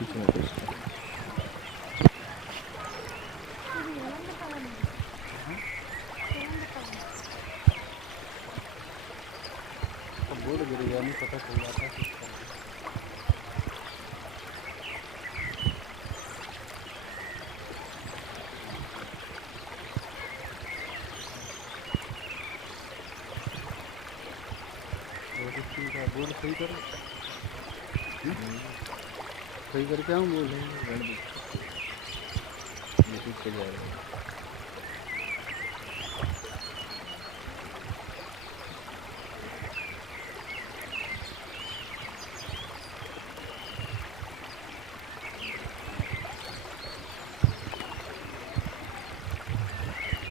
कुछ ना कुछ तो बोर्ड गिर गया, नहीं पता चल जाता कुछ करना। बोर्ड सही करो, सही करके आऊँ बोल यूट्यूब पे जा रहा है।